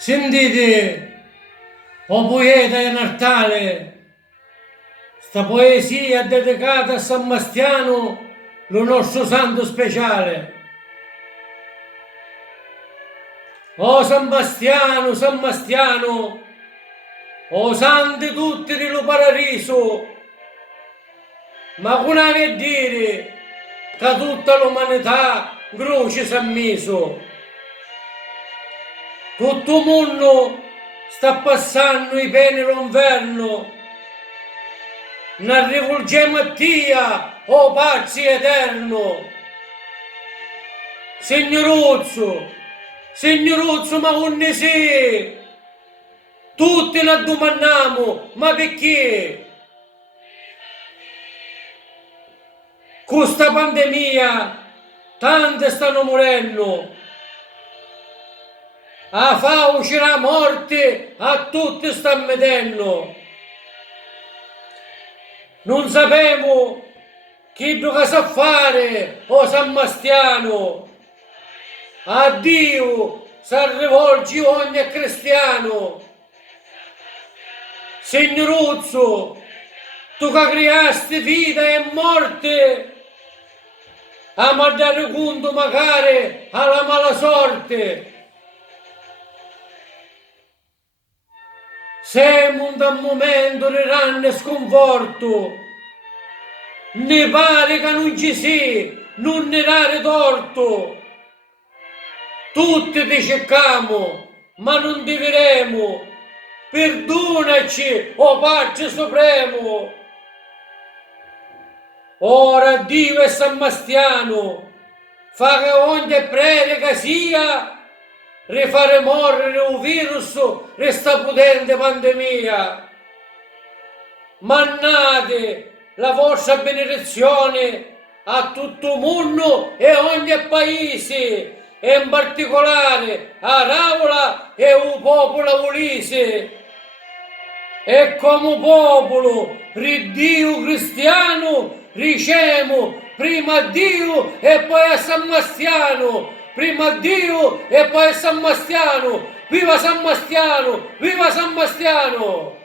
Sentite, o poeta di Natale, sta poesia è dedicata a San Bastiano, lo nostro santo speciale. O San Bastiano, San Bastiano, o santi tutti di lo paradiso, ma come a dire che tutta l'umanità croce si è messo. Tutto il mondo sta passando i peni l'inverno, ne rivolgiamo a Dio, o pazzi eterno. Signoruzzo, ma come sei? Tutti la domandiamo, ma perché? Con questa pandemia, tante stanno morendo. A fauci la morte a tutti sta mettendo. Non sappiamo chi cosa fare, o San Bastiano. A Dio si rivolge ogni cristiano. Signoruzzo, tu che creasti vita e morte, a mandare conto magari alla mala sorte. Siamo in un momento di grande sconforto, ne pare che non ci sia, non ne dare torto. Tutti ti cerchiamo, ma non ti vedremo. Perdonaci, o Padre Supremo. Ora Dio e San Bastiano, fa che ogni predica sia rifare morire un virus, questa potente pandemia. Mannate la vostra benedizione a tutto il mondo e a ogni paese, e in particolare a Ravola e al popolo volise. E come popolo, Dio cristiano, diciamo prima a Dio e poi a San Bastiano. Prima a Dio e poi a San Bastiano. Viva San Bastiano! Viva San Bastiano!